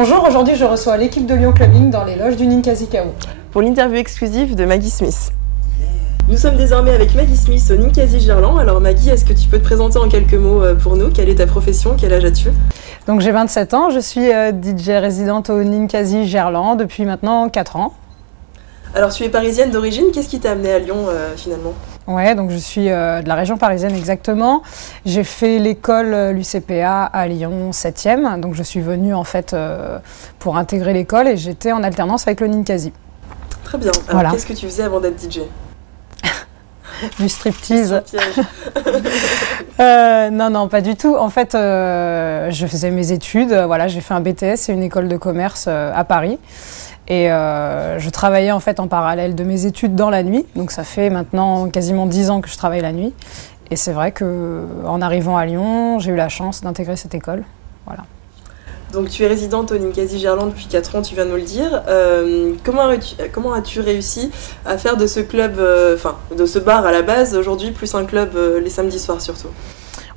Bonjour, aujourd'hui je reçois l'équipe de Lyon Clubbing dans les loges du Ninkasi Kao. Pour l'interview exclusive de Maggie Smith. Nous sommes désormais avec Maggie Smith au Ninkasi Gerland. Alors Maggie, est-ce que tu peux te présenter en quelques mots pour nous? Quelle est ta profession? Quel âge as-tu? Donc j'ai 27 ans, je suis DJ résidente au Ninkasi Gerland depuis maintenant 4 ans. Alors tu es parisienne d'origine, qu'est-ce qui t'a amenée à Lyon finalement? Ouais, donc je suis de la région parisienne exactement. J'ai fait l'école l'UCPA à Lyon 7e, donc je suis venue en fait pour intégrer l'école et j'étais en alternance avec le Ninkasi. Très bien, alors voilà. Qu'est-ce que tu faisais avant d'être DJ? Du striptease. Non, pas du tout. En fait, je faisais mes études, voilà, j'ai fait un BTS et une école de commerce à Paris. Et je travaillais en fait en parallèle de mes études dans la nuit. Donc ça fait maintenant quasiment 10 ans que je travaille la nuit. Et c'est vrai qu'en arrivant à Lyon, j'ai eu la chance d'intégrer cette école. Voilà. Donc tu es résidente au Ninkasi Gerland depuis 4 ans, tu viens de nous le dire. Comment as-tu réussi à faire de ce club, de ce bar à la base, aujourd'hui plus un club les samedis soirs surtout?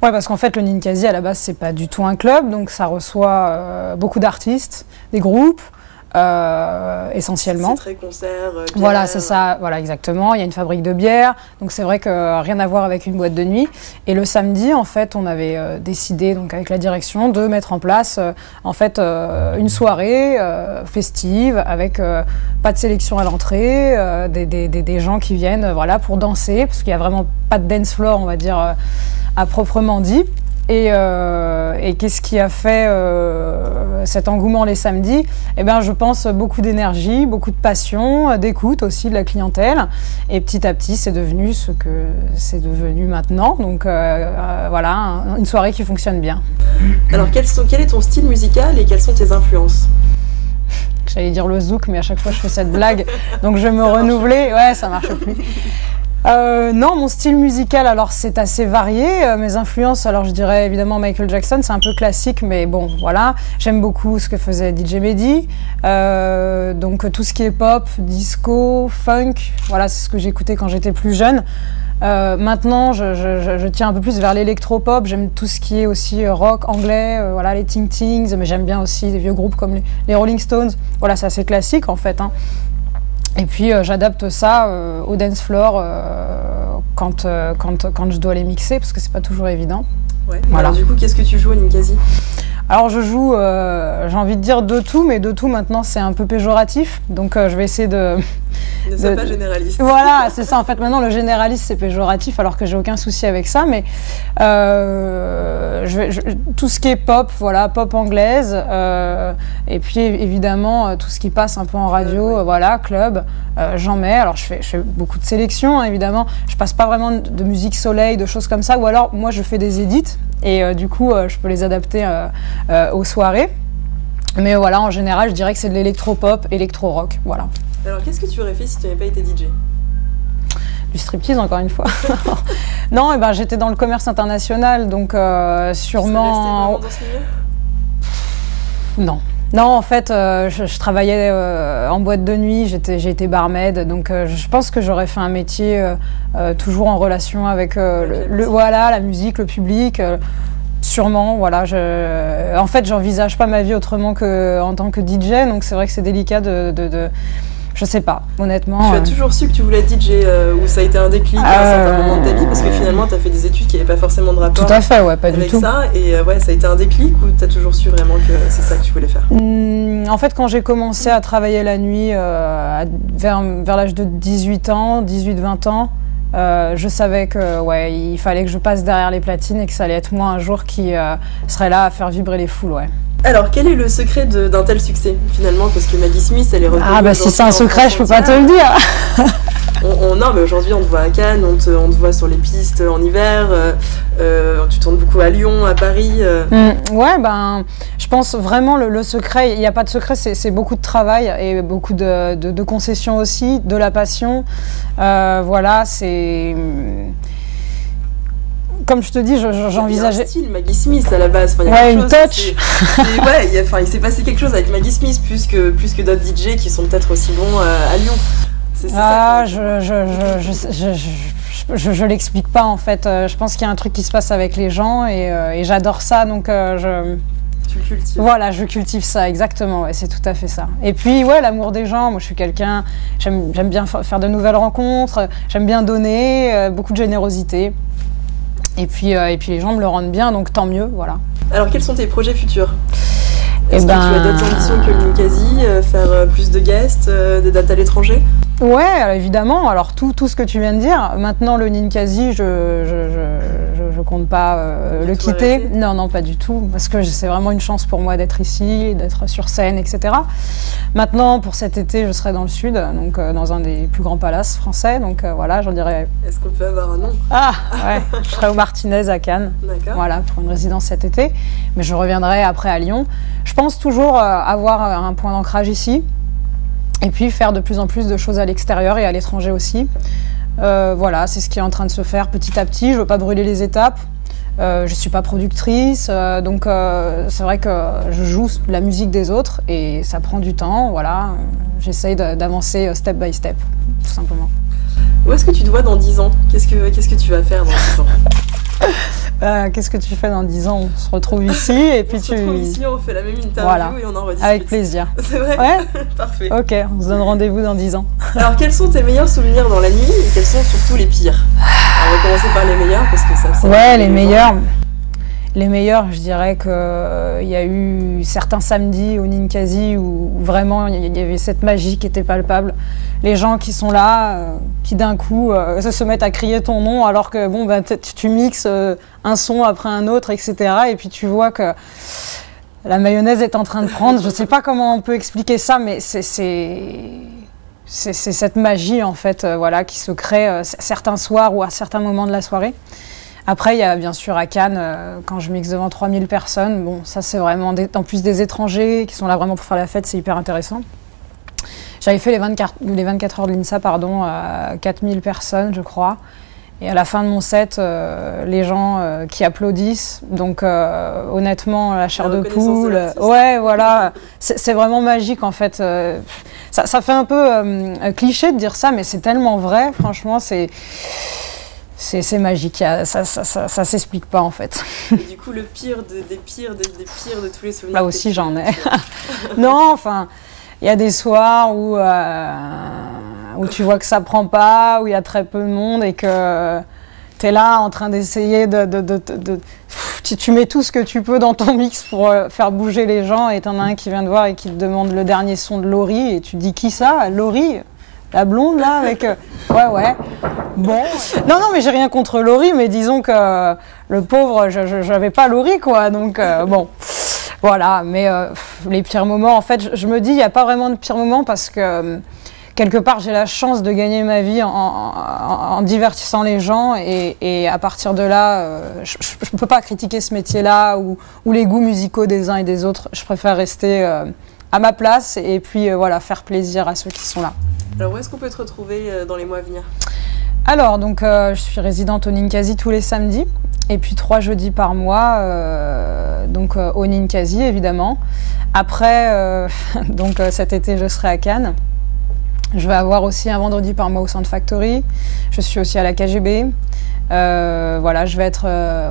Ouais, parce qu'en fait le Ninkasi à la base c'est pas du tout un club, donc ça reçoit beaucoup d'artistes, des groupes. Essentiellement. C'est très concert, bière. Voilà, c'est ça, voilà, exactement. Il y a une fabrique de bière, donc c'est vrai que rien à voir avec une boîte de nuit. Et le samedi, en fait, on avait décidé, donc avec la direction, de mettre en place, une soirée festive avec pas de sélection à l'entrée, des gens qui viennent, voilà, pour danser, parce qu'il n'y a vraiment pas de dance floor, on va dire, à proprement dit. Et qu'est-ce qui a fait cet engouement les samedis? Eh bien, je pense beaucoup d'énergie, beaucoup de passion, d'écoute aussi de la clientèle. Et petit à petit, c'est devenu ce que c'est devenu maintenant. Donc voilà, une soirée qui fonctionne bien. Alors, quel est ton style musical et quelles sont tes influences? J'allais dire le zouk, mais à chaque fois je fais cette blague. Donc je vais me renouveler. Ouais, ça marche plus. Non, mon style musical, alors c'est assez varié. Mes influences, alors je dirais évidemment Michael Jackson, c'est un peu classique, mais bon, voilà. J'aime beaucoup ce que faisait DJ Mehdi. Donc tout ce qui est pop, disco, funk, voilà, c'est ce que j'écoutais quand j'étais plus jeune. Maintenant, je tiens un peu plus vers l'électropop. J'aime tout ce qui est aussi rock anglais, voilà, les Ting Tings, mais j'aime bien aussi des vieux groupes comme les Rolling Stones. Voilà, c'est assez classique en fait, hein. Et puis j'adapte ça au dance floor quand je dois les mixer, parce que c'est pas toujours évident. Ouais. Voilà. Alors du coup, qu'est-ce que tu joues au Ninkasi? Alors je joue, j'ai envie de dire de tout, mais de tout maintenant c'est un peu péjoratif, donc je vais essayer de... Ne sois pas généraliste. Voilà, c'est ça, en fait maintenant le généraliste c'est péjoratif, alors que j'ai aucun souci avec ça, mais tout ce qui est pop, voilà, pop anglaise, et puis évidemment tout ce qui passe un peu en radio, ouais. Voilà, club, j'en mets, alors je fais beaucoup de sélections, hein, évidemment, je passe pas vraiment de musique soleil, de choses comme ça, ou alors moi je fais des edits, et du coup je peux les adapter aux soirées, mais voilà, en général je dirais que c'est de l'électro-pop, électro-rock, voilà. Alors qu'est-ce que tu aurais fait si tu n'avais pas été DJ? Du striptease, encore une fois. Non, ben, j'étais dans le commerce international, donc sûrement... Tu serais restée vraiment dans ce milieu? Non. Non, en fait, je travaillais en boîte de nuit, j'ai été barmaid, donc je pense que j'aurais fait un métier toujours en relation avec voilà, la musique, le public. Sûrement, voilà. En fait, j'envisage pas ma vie autrement qu'en tant que DJ, donc c'est vrai que c'est délicat je sais pas, honnêtement. Tu as toujours su que tu voulais être DJ ou ça a été un déclic à un certain moment de ta vie, parce que finalement tu as fait des études qui n'avaient pas forcément de rapport tout à fait, ouais, pas avec du tout. Ça, et ouais, ça a été un déclic ou tu as toujours su vraiment que c'est ça que tu voulais faire? En fait, quand j'ai commencé à travailler la nuit vers l'âge de 18 ans, 18-20 ans, je savais que ouais, il fallait que je passe derrière les platines et que ça allait être moi un jour qui serait là à faire vibrer les foules, ouais. Alors, quel est le secret d'un tel succès, finalement? Parce que Maggie Smith, elle est reconnue... Ah bah si c'est un secret, je peux pas te le dire. Non, mais aujourd'hui, on te voit à Cannes, on te voit sur les pistes en hiver, tu tournes beaucoup à Lyon, à Paris. Ouais, ben, je pense vraiment le secret, il n'y a pas de secret, c'est beaucoup de travail et beaucoup de concessions aussi, de la passion. Voilà, c'est... Comme je te dis, j'envisageais... Il y a un style Maggie Smith à la base. Enfin, ouais, une touch. Ouais, il s'est passé quelque chose avec Maggie Smith plus que d'autres DJ qui sont peut-être aussi bons à Lyon. C'est ça. Que... Je l'explique pas en fait. Je pense qu'il y a un truc qui se passe avec les gens et j'adore ça, donc tu le cultives. Voilà, je cultive ça, exactement, ouais, c'est tout à fait ça. Et puis, ouais, l'amour des gens, moi je suis quelqu'un, j'aime bien faire de nouvelles rencontres, j'aime bien donner, beaucoup de générosité. Et puis les gens me le rendent bien, donc tant mieux, voilà. Alors, quels sont tes projets futurs? Est-ce que tu as d'autres ambitions que le Ninkasi, faire plus de guests, des dates à l'étranger? Ouais, évidemment. Alors tout ce que tu viens de dire. Maintenant, le Ninkasi, je compte pas le quitter. Arrêter? Non, pas du tout. Parce que c'est vraiment une chance pour moi d'être ici, d'être sur scène, etc. Maintenant, pour cet été, je serai dans le sud, donc dans un des plus grands palaces français. Donc voilà, j'en dirais. Est-ce qu'on peut avoir un nom? Ah, ouais. Je serai au Martinez à Cannes. D'accord. Voilà, pour une résidence cet été. Mais je reviendrai après à Lyon. Je pense toujours avoir un point d'ancrage ici. Et puis faire de plus en plus de choses à l'extérieur et à l'étranger aussi. Voilà, c'est ce qui est en train de se faire petit à petit. Je ne veux pas brûler les étapes. Je ne suis pas productrice, donc c'est vrai que je joue la musique des autres et ça prend du temps. Voilà, j'essaye d'avancer step by step, tout simplement. Où est-ce que tu te vois dans 10 ans? Qu'est-ce que tu vas faire dans 10 ans? Qu'est-ce que tu fais dans 10 ans? On se retrouve ici et puis on se retrouve ici, on fait la même interview voilà. Et on en rediscute. Avec plaisir. C'est vrai? Ouais. Parfait. Ok, on se donne rendez-vous dans 10 ans. Alors, quels sont tes meilleurs souvenirs dans la nuit et quels sont surtout les pires? On va commencer par les meilleurs parce que ça ouais, les meilleurs. Les meilleurs, je dirais qu'il y a eu certains samedis au Ninkasi où vraiment il y avait cette magie qui était palpable. Les gens qui sont là, qui d'un coup se mettent à crier ton nom alors que bon, tu mixes un son après un autre, etc. Et puis tu vois que la mayonnaise est en train de prendre. Je ne sais pas comment on peut expliquer ça, mais c'est cette magie en fait, voilà, qui se crée certains soirs ou à certains moments de la soirée. Après, il y a bien sûr à Cannes, quand je mixe devant 3000 personnes, bon, ça c'est vraiment en plus des étrangers qui sont là vraiment pour faire la fête, c'est hyper intéressant. J'avais fait les 24 heures de l'INSA, pardon, à 4000 personnes, je crois. Et à la fin de mon set, les gens qui applaudissent, donc honnêtement, la chair de poule, ouais, voilà, c'est vraiment magique en fait. Ça fait un peu cliché de dire ça, mais c'est tellement vrai, franchement, c'est magique, ça s'explique pas en fait. Et du coup, le pire des pires de tous les souvenirs. Là aussi, j'en ai. Non, enfin, il y a des soirs où tu vois que ça prend pas, où il y a très peu de monde et que tu es là en train d'essayer tu mets tout ce que tu peux dans ton mix pour faire bouger les gens et t'en as un qui vient te voir et qui te demande le dernier son de Laurie et tu dis qui ça? Laurie? La blonde là avec ouais bon non mais j'ai rien contre Laurie mais disons que le pauvre j'avais pas Laurie quoi donc bon voilà mais les pires moments en fait je me dis il n'y a pas vraiment de pires moments parce que quelque part j'ai la chance de gagner ma vie en divertissant les gens et à partir de là je peux pas critiquer ce métier là ou les goûts musicaux des uns et des autres. Je préfère rester à ma place et puis voilà faire plaisir à ceux qui sont là. Alors, où est-ce qu'on peut te retrouver dans les mois à venir? Alors, donc, je suis résidente au Ninkasi tous les samedis, et puis 3 jeudis par mois, donc au Ninkasi, évidemment. Après, donc, cet été, je serai à Cannes. Je vais avoir aussi un vendredi par mois au Sound Factory. Je suis aussi à la KGB. Voilà, je vais être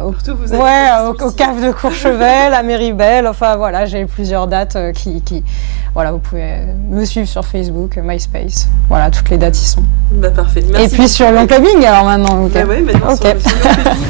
au CAF de Courchevel, à Méribel. Enfin, voilà, j'ai plusieurs dates Voilà, vous pouvez me suivre sur Facebook, MySpace. Voilà, toutes les dates y sont. Bah parfait. Merci. Et puis sur Lyon Clubbing alors maintenant. Okay. Bah ouais, maintenant sur Lyon Clubbing.